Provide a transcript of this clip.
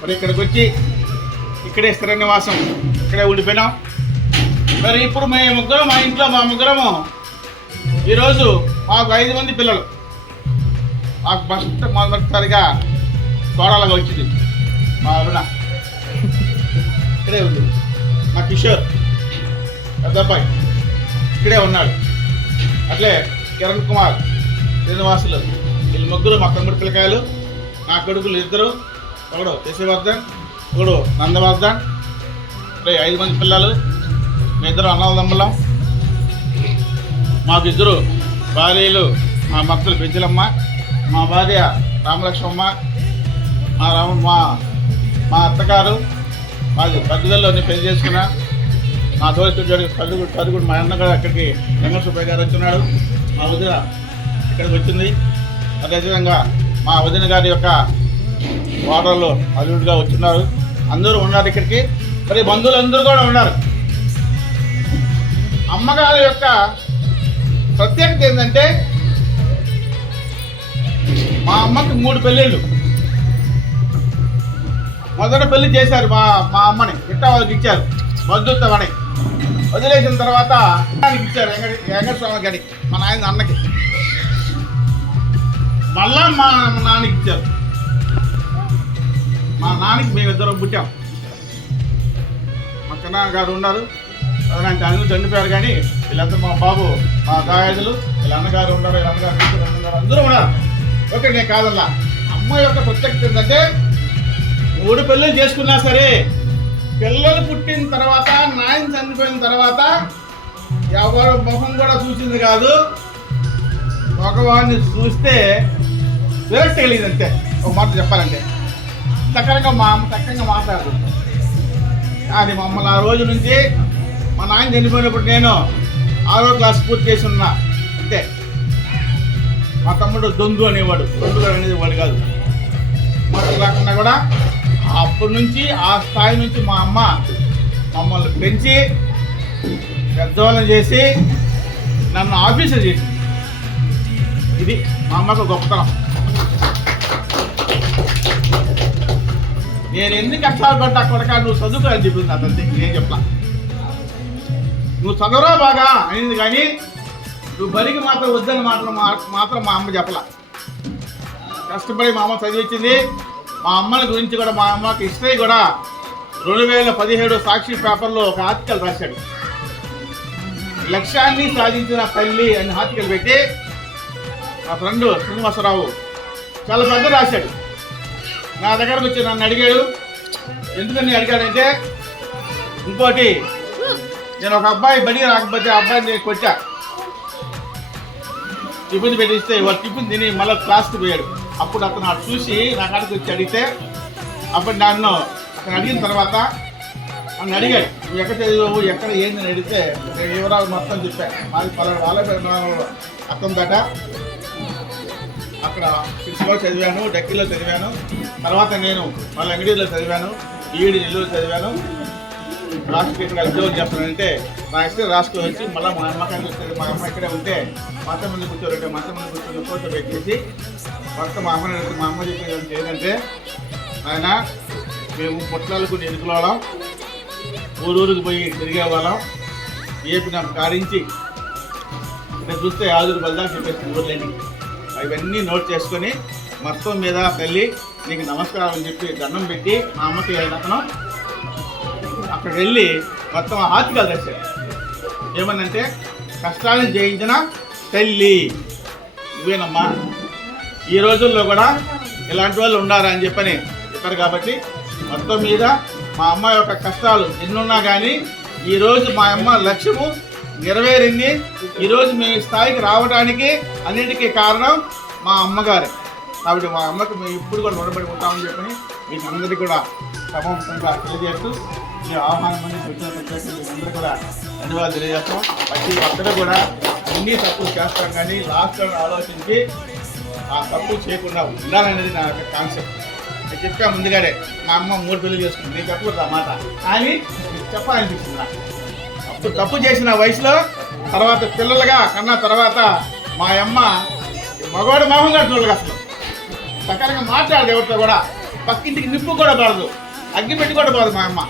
మరి ఇక్కడికి వచ్చి ఇక్కడే స్థిర నివాసం ఇక్కడే ఉండిపోయినాం. మరి ఇప్పుడు మేము ముగ్గురం మా ఇంట్లో మా ముగ్గురము ఈరోజు మాకు 5 మంది పిల్లలు. మాకు మొదటిసారిగా కోడలుగా వచ్చింది మా అరుణ, ఇక్కడే ఉంది. మా కిషోర్ పెద్ద అబ్బాయి ఇక్కడే ఉన్నాడు. అట్లే కిరణ్ కుమార్, శ్రీనివాసులు, వీళ్ళు ముగ్గురు మా తమ్ముడు పిల్లకాయలు. నా కొడుకులు 2, ఒకడు యశవర్ధన్, ఒకడు నందవర్ధన్. 5 మంది పిల్లలు. మీ 2 అన్నదమ్ములం. మాకు 2 భార్యలు, మా భర్తలు పెంచలమ్మ, మా భార్య రామలక్ష్మమ్మ, మా అత్తగారు వాళ్ళు పద్ధతుల్లోనే పెళ్లి చేసుకున్నా. మా తోటి చదువుకు మా అన్న కూడా అక్కడికి వెంకటసుబ్బయ్య గారు వచ్చినాడు. మా వదిన ఇక్కడికి వచ్చింది. అదేవిధంగా మా వదిన గారి యొక్క వాడర్లో అల్లుడిగా వచ్చినారు. అందరూ ఉన్నారు ఇక్కడికి. మరి బంధువులందరూ కూడా ఉన్నారు. అమ్మగారి యొక్క ప్రత్యేకత ఏంటంటే మా అమ్మకి 3 పెళ్ళిళ్ళు. మొదట పెళ్లి చేశారు మా అమ్మని, ఇట్టా వాళ్ళకి ఇచ్చారు మద్దుత్తమని. వదిలేసిన తర్వాత ఆయనకి ఇచ్చారు, వెంకటస్వామి గారికి, మా నాయన అన్నకి. మళ్ళా మా నాన్నకి ఇచ్చారు. మా నాన్నకి మేము 2 పుట్టాం. మా కన్నా గారు ఉన్నారు, అలాంటి అందరూ చనిపోయారు. కానీ వీళ్ళంతా మా బాబు, మా దాయాదులు, వీళ్ళ అన్నగారు ఉన్నారు, వీళ్ళ అన్నగారు అందరూ ఉన్నారు. ఓకే, నేను కాదల్లా. అమ్మ యొక్క ప్రత్యేకత ఏంటంటే 3 పెళ్ళిళ్ళు చేసుకున్నా సరే పిల్లలు పుట్టిన తర్వాత, నాయన చనిపోయిన తర్వాత ఎవరు ముఖం కూడా చూసింది కాదు. మగవాడిని చూస్తే విరక్తి తెలియదు అంతే. ఒక మాట చెప్పాలంటే చక్కగా మా అమ్మ చక్కగా మాట్లాడుతుంది. అది మమ్మల్ని ఆ రోజు నుంచి మా నాయన చనిపోయినప్పుడు నేను 6వ క్లాస్ పూర్తి చేసి ఉన్నా అంతే. మా తమ్ముడు దొందు అనేవాడు, దొందుగా అనేది వాడు కాదు. మాకు కాకుండా కూడా అప్పటి నుంచి ఆ స్థాయి నుంచి మా అమ్మ మమ్మల్ని పెంచి పెద్దవాళ్ళని చేసి నన్ను ఆఫీసర్ చేసింది. ఇది మా అమ్మకు గొప్పతనం. నేను ఎందుకు కష్టాలు పడ్డా కొడక నువ్వు చదువుకో అని చెప్పింది నా తండ్రి. నేను చెప్పలా, నువ్వు చదవరా బాగా అయింది, కానీ నువ్వు బడికి మాత్రం వద్దని మాత్రం మా అమ్మ చెప్పలా. కష్టపడి మా అమ్మ చదివించింది. మా అమ్మని గురించి కూడా మా అమ్మకి హిస్టరీ కూడా 2017 సాక్షి పేపర్లో ఒక ఆర్టికల్ రాశాడు. లక్ష్యాన్ని సాధించిన తల్లి అని ఆర్టికల్ పెట్టి మా ఫ్రెండ్ శ్రీనివాసరావు చాలా పెద్ద రాశాడు. నా దగ్గరకు వచ్చి నన్ను అడిగాడు. ఎందుకని అడిగాడంటే, ఇంకోటి నేను ఒక అబ్బాయి బడికి రాకపోతే ఆ అబ్బాయిని నేను కొట్టా, టిఫిన్ పెట్టిస్తే వాడు టిఫిన్ తిని మళ్ళీ క్లాస్కి పోయాడు. అప్పుడు అతను అటు చూసి నా కాడికి వచ్చి అడిగితే, అప్పుడు నన్ను అతను అడిగిన తర్వాత నన్ను అడిగాడు, నువ్వు ఎక్కడ చదివావు, ఎక్కడ ఏందని అడిగితే నేను వివరాలు మొత్తం చెప్పాను. మాది వాళ్ళ అతను దాట అక్కడ ప్రిన్సిపల్ చదివాను, డక్కీలో చదివాను. తర్వాత నేను మళ్ళీ అంగడిలో చదివాను, ఈడి నెల్లూరు చదివాను. రాష్ట్రీయంగా ఉద్యోగం చేస్తానంటే నా ఇష్టం రాసుకొని వచ్చి మళ్ళీ మా అమ్మకాన్ని వచ్చేది. మా అమ్మ ఇక్కడే ఉంటే మంచం ముందు కూర్చోబెట్టే, మంచం ముందు కూర్చొని ఫోటో పెట్టేసి భర్త మా అమ్మని అడిగితే, మా అమ్మ చెప్పేది ఏంటంటే, ఆయన మేము పొట్లాలకు ఎదుకులోవాళ్ళం, ఊరూరికి పోయి తిరిగేవాళ్ళం, ఏపీ నాకు కారించి నేను చూస్తే 5 బల్దాలు చెప్పేసి ఊర్లేని అవన్నీ నోట్ చేసుకొని మొత్తం మీద తల్లి నీకు నమస్కారం అని చెప్పి దండం పెట్టి మా అమ్మకి అతను అక్కడికి వెళ్ళి మొత్తం ఆర్టికల్ రాశాడు. ఏమనంటే, కష్టాలను జయించిన తల్లి నువ్వేనమ్మా. ఈ రోజుల్లో కూడా ఇలాంటి వాళ్ళు ఉండాలని చెప్పని చెప్పారు. కాబట్టి మొత్తం మీద మా అమ్మ యొక్క కష్టాలు ఎన్నున్నా కానీ ఈరోజు మా అమ్మ లక్ష్యము నెరవేరింది. ఈరోజు మేము స్థాయికి రావడానికి అన్నిటికీ కారణం మా అమ్మగారే. కాబట్టి మా అమ్మకు మేము ఇప్పుడు కూడా రుణపడి ఉంటామని చెప్పని మీకు అందరికీ కూడా సమాంతంగా తెలియజేస్తూ ఈ ఆహ్వానం అందరూ కూడా ధన్యవాదాలు తెలియజేస్తాం. ప్రతి ఒక్కరు కూడా అన్ని తప్పులు చేస్తాం, కానీ లాస్ట్లో ఆలోచించి ఆ తప్పు చేయకుండా ఉండాలనేది నా యొక్క కాన్సెప్ట్. నేను చెప్పా ముందుగానే, మా అమ్మ 3 పెళ్లి చేసుకుంది, నేను చెప్పకూడదు ఆ మాట, కానీ చెప్పాలనిపిస్తుంది నాకు. అప్పుడు తప్పు చేసిన వయసులో తర్వాత పిల్లలుగా కన్నా తర్వాత మా అమ్మ మగవాడు మోహంగా చూడలేదు. అసలు సకాలంగా మాట్లాడదు ఎవరితో కూడా. పక్కింటికి నిప్పు కూడా పడదు, అగ్గి పెట్టి కూడా పోదు మా అమ్మ.